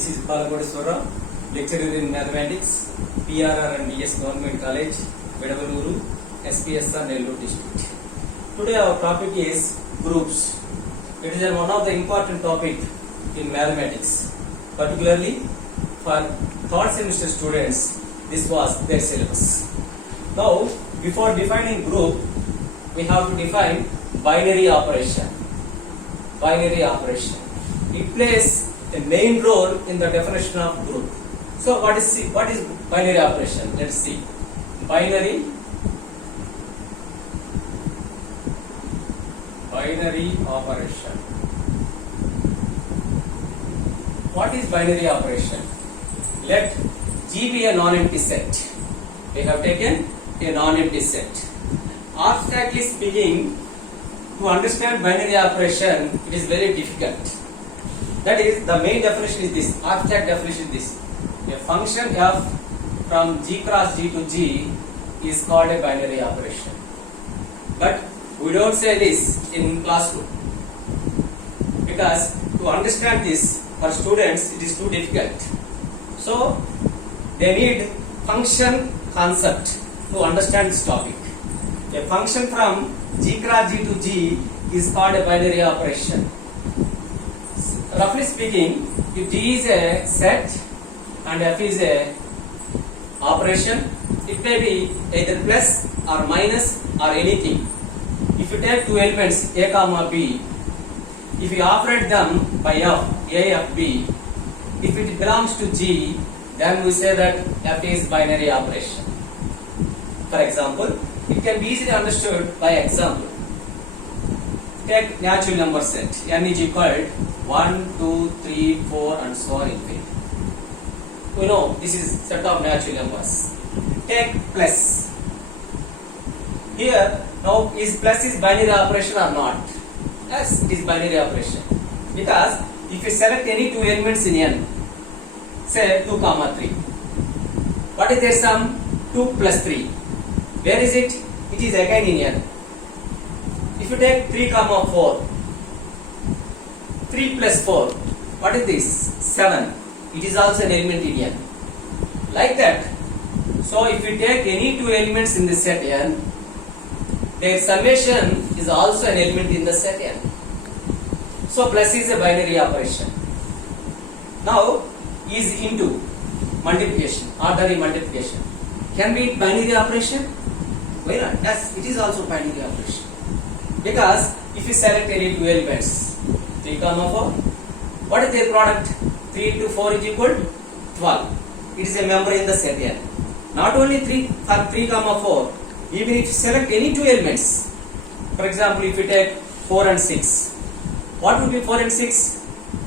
This is Balakodeswara, lecturer in mathematics, PRR and DS Government College, Vedavaluru, SPSR, Nellore district. Today our topic is groups. It is one of the important topic in mathematics, particularly for third semester students. This was their syllabus. Now, before defining group, we have to define binary operation. Binary operation. It plays a main role in the definition of group. So, what is binary operation? Let's see. Binary operation. What is binary operation? Let G be a non-empty set. We have taken a non-empty set. Abstractly speaking, to understand binary operation, it is very difficult. That is, the main definition is this, abstract definition is this. A function f from g cross g to g is called a binary operation. But we don't say this in classroom, because to understand this for students it is too difficult. So they need function concept to understand this topic. A function from g cross g to g is called a binary operation. Roughly speaking, if g is a set and f is a operation, it may be either plus or minus or anything. If you take two elements a comma b, if you operate them by f, a f b, if it belongs to g, then we say that f is binary operation. For example, it can be easily understood by example. Take natural number set, n is equal 1, 2, 3, 4 and so on infinity. We know this is set of natural numbers. Take plus. Here, now is plus is binary operation or not? Yes, it is binary operation. Because if you select any two elements in n, say 2, 3. What is their sum? 2 plus 3. Where is it? It is again in n. If you take 3, 4. 3 plus 4. What is this? 7. It is also an element in n. Like that. So if you take any two elements in the set n, their summation is also an element in the set n. So plus is a binary operation. Now is into multiplication, ordinary multiplication. Can be binary operation? Why not? Yes, it is also binary operation. Because if you select any two elements, 3, 4, what is their product? 3 into 4 is equal to 12. It is a member in the set n. Not only 3 for 3, 4, even if you select any two elements, for example, if you take 4 and 6, what would be 4 and 6?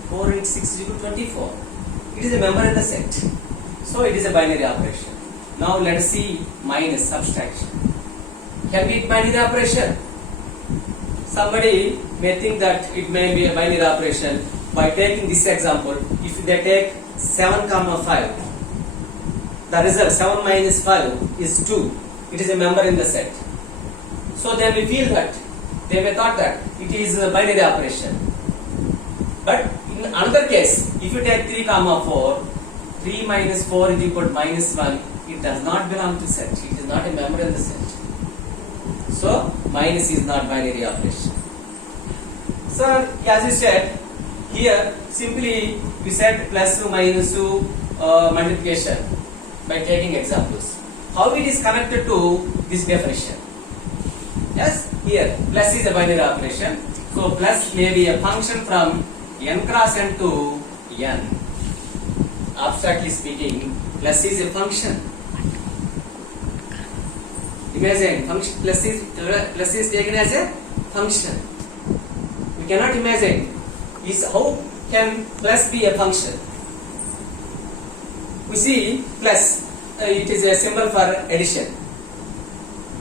4 into 6 is equal to 24. It is a member in the set. So it is a binary operation. Now let us see minus subtraction. Can be binary operation? Somebody may think that it may be a binary operation by taking this example. If they take 7, 5, the result 7 minus 5 is 2. It is a member in the set. So they may feel that, they may thought that it is a binary operation. But in another case, if you take 3, 4, 3 minus 4 is equal to minus 1, it does not belong to set. It is not a member in the set. So minus is not binary operation. So as we said, here simply we said plus to minus to multiplication by taking examples. How it is connected to this definition? Yes, here plus is a binary operation. So plus may be a function from n cross n to n. Abstractly speaking, plus is a function. Imagine function plus is taken as a function. We cannot imagine is how can plus be a function. We see plus, it is a symbol for addition.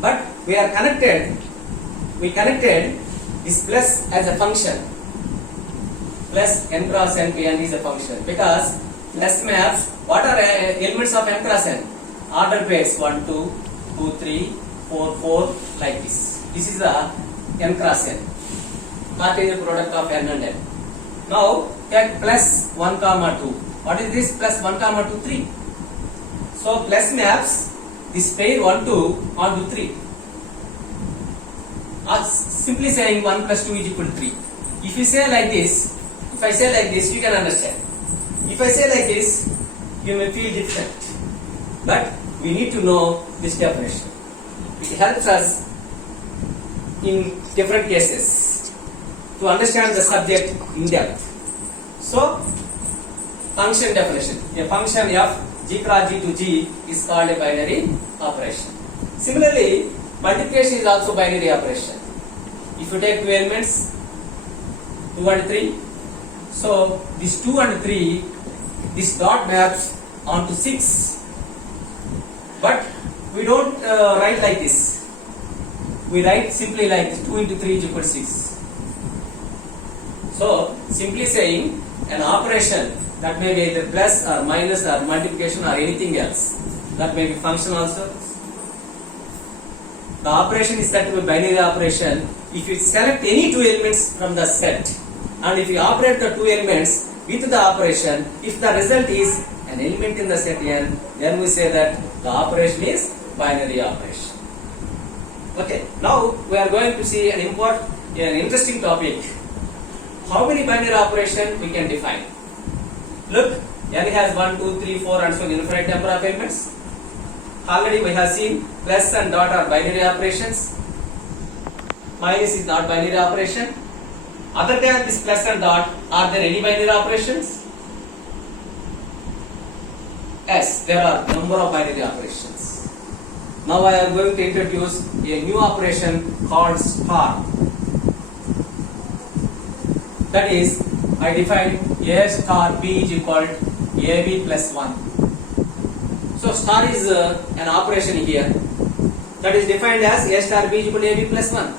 But we connected this plus as a function. Plus n cross n to n is a function, because plus maps, what are elements of n cross n? Order pairs 1, 2, 2, 3, 4, 4, like this. This is the n cross n. Cartesian product of n and n. Now take plus 1 comma 2. What is this? Plus 1 comma 2, 3. So plus maps this pair 1 2 onto 3. Simply saying 1 plus 2 is equal to 3. If you say like this, you can understand. If I say like this, you may feel different. But we need to know this definition. It helps us in different cases to understand the subject in depth. So, function definition. A function f g cross g to g is called a binary operation. Similarly, multiplication is also binary operation. If you take two elements, 2 and 3, so this 2 and 3, this dot maps onto 6. But we don't write like this. We write simply like 2 into 3 is equal to 6. So, simply saying an operation that may be either plus or minus or multiplication or anything else. That may be function also. The operation is said to be binary operation if you select any two elements from the set and if you operate the two elements with the operation, if the result is an element in the set n, then we say that the operation is binary operation. Okay, now we are going to see an interesting topic. How many binary operation we can define? Look, n has 1, 2, 3, 4 and so on infinite number of elements. Already we have seen plus and dot are binary operations. Minus is not binary operation. Other than this plus and dot, are there any binary operations? Yes, there are number of binary operations. Now I am going to introduce a new operation called star. That is, I define A star B is equal to AB plus 1. So star is an operation here that is defined as A star B is equal to AB plus 1.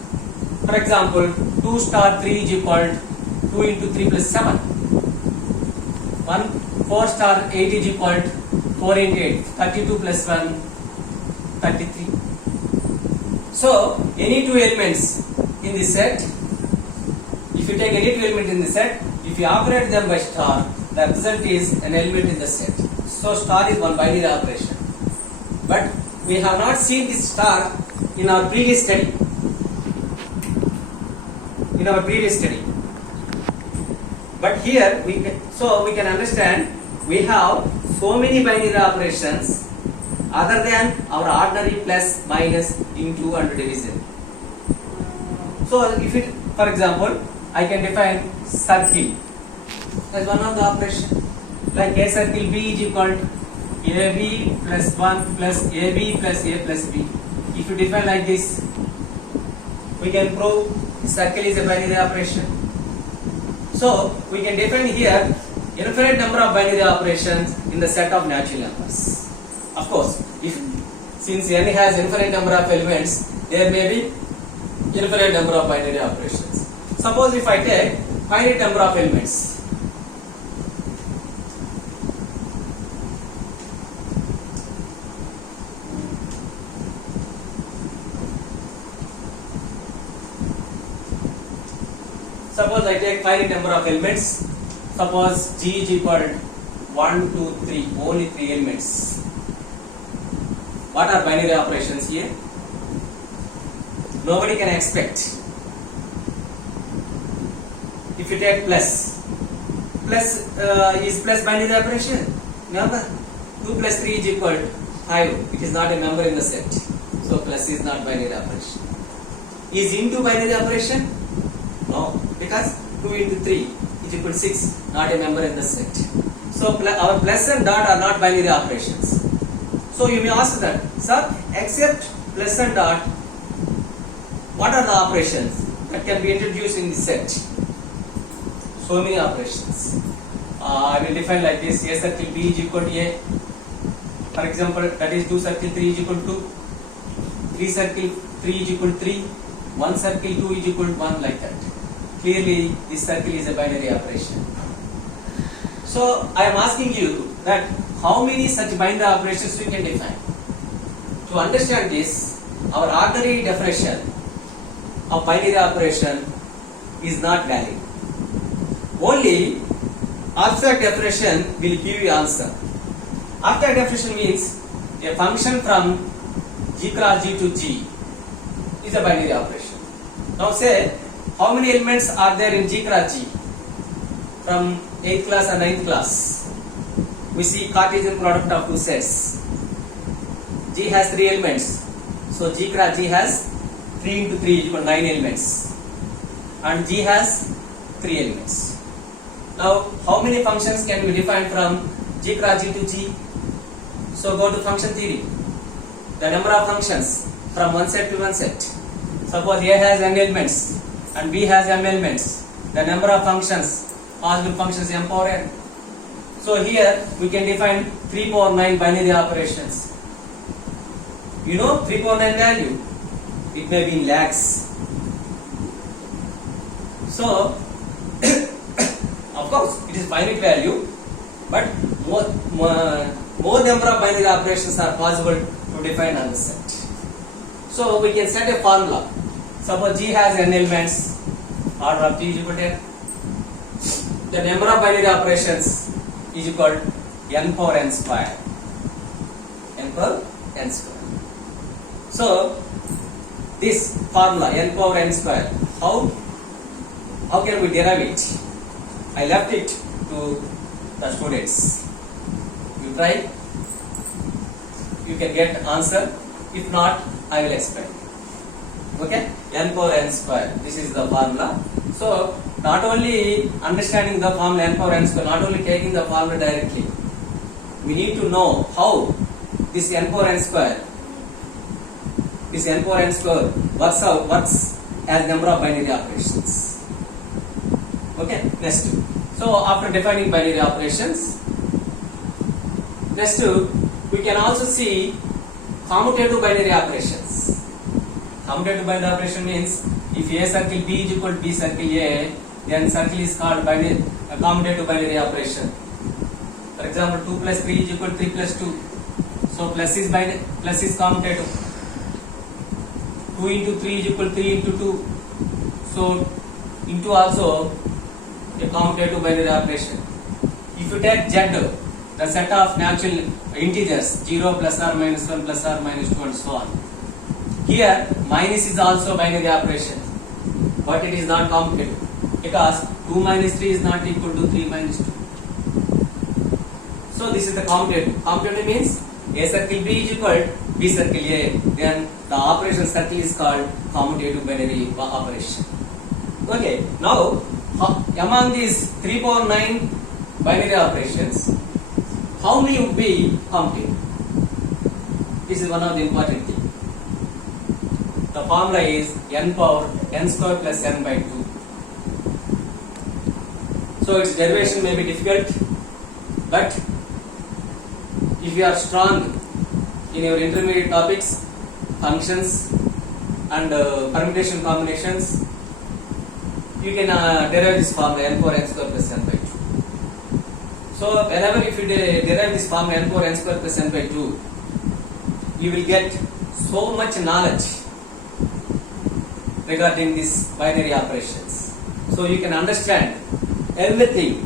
For example, 2 star 3 is equal to 2 into 3 plus 7. 4 star 8 is equal to 4 into 8, 32 plus 1, 33. So, any two elements in the set, if you take any two elements in the set, if you operate them by star, the result is an element in the set. So, star is one binary operation. But we have not seen this star in our previous study. But here we can understand we have so many binary operations other than our ordinary plus, minus, into and division. So if it, for example, I can define circle as one of the operation, like a circle B is equal to AB plus 1 plus AB plus A plus B. If you define like this, we can prove circle is a binary operation. So we can define here infinite number of binary operations in the set of natural numbers. Of course, since n has infinite number of elements, there may be infinite number of binary operations. Suppose if I take finite number of elements. Suppose I take finite number of elements. Suppose G is equal to 1, 2, 3, only 3 elements. What are binary operations here? Nobody can expect. If you take plus is plus binary operation? Remember, 2 plus 3 is equal to 5. It is not a member in the set. So plus is not binary operation. Is into binary operation? No, because 2 into 3 is equal to 6, not a member in the set. So our plus and dot are not binary operations. So you may ask that, sir, except plus and dot, what are the operations that can be introduced in the set? So many operations. I will define like this: A circle B is equal to A. For example, that is 2 circle 3 is equal to 2, 3 circle 3 is equal to 3, 1 circle 2 is equal to 1, like that. Clearly, this circle is a binary operation. So I am asking you that how many such binary operations we can define. To understand this, our ordinary definition of binary operation is not valid. Only Abstract definition will give you answer. Abstract definition means a function from g cross g to g is a binary operation. Now say how many elements are there in g cross g from 8th class or 9th class. We see Cartesian product of two sets. G has 3 elements. So G cross G has 3 into 3 is equal to 9 elements. And G has 3 elements. Now how many functions can we define from G cross G to G? So go to function theory. The number of functions from one set to one set. Suppose A has n elements and B has m elements. The number of functions, possible functions m power n. So here we can define 3 power 9 binary operations. You know 3 power 9 value? It may be in lakhs. So of course it is finite value, but more number of binary operations are possible to define on the set. So we can set a formula. Suppose G has n elements, order of G is equal to n. The number of binary operations is equal to n power n square. N power n square. So this formula n power n square, how can we derive it? I left it to the students. You try, you can get answer. If not, I will explain. Okay, n power n square. This is the formula. So not only understanding the formula n power n square, not only taking the formula directly, we need to know how this n power n square works as number of binary operations. Okay, next. So after defining binary operations, next we can also see commutative binary operations. Commutative binary operation means if A circle B is equal to B circle A, then circle is called commutative binary operation. For example, 2 plus 3 is equal to 3 plus 2. So plus is commutative. 2 into 3 is equal to 3 into 2. So into also a commutative binary operation. If you take Z, the set of natural integers 0 plus or minus 1 plus or minus 2 and so on. Here minus is also binary operation, but it is not commutative because 2 minus 3 is not equal to 3 minus 2. So this is the commutative. Commutative means A circle B is equal to B circle A, then the operation circle is called commutative binary operation. Okay, now among these 3 power 9 binary operations, how many would be commutative? This is one of the important things. The formula is n power n square plus n by 2. So its derivation may be difficult, but if you are strong in your intermediate topics, functions and permutation combinations, you can derive this formula n power n square plus n by 2. So whenever if you derive this formula n power n square plus n by 2, you will get so much knowledge regarding these binary operations. So you can understand everything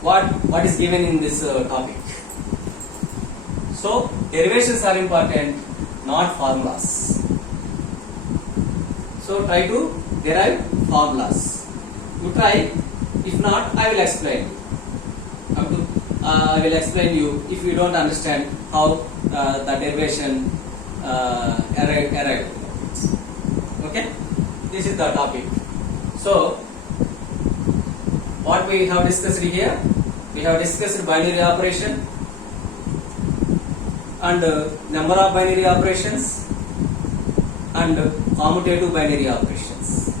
what is given in this topic. So derivations are important, not formulas. So try to derive formulas. You try. If not, I will explain. I will explain you if you don't understand how the derivation arrived. Okay, this is the topic. So what we have discussed here, we have discussed binary operation and number of binary operations and commutative binary operations.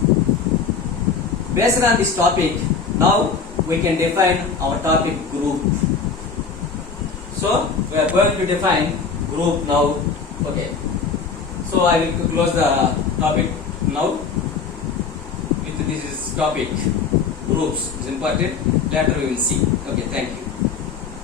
Based on this topic, now we can define our topic group. So we are going to define group now. Okay. So I will close the topic now with this topic. Groups is important. Later we will see. Okay, thank you.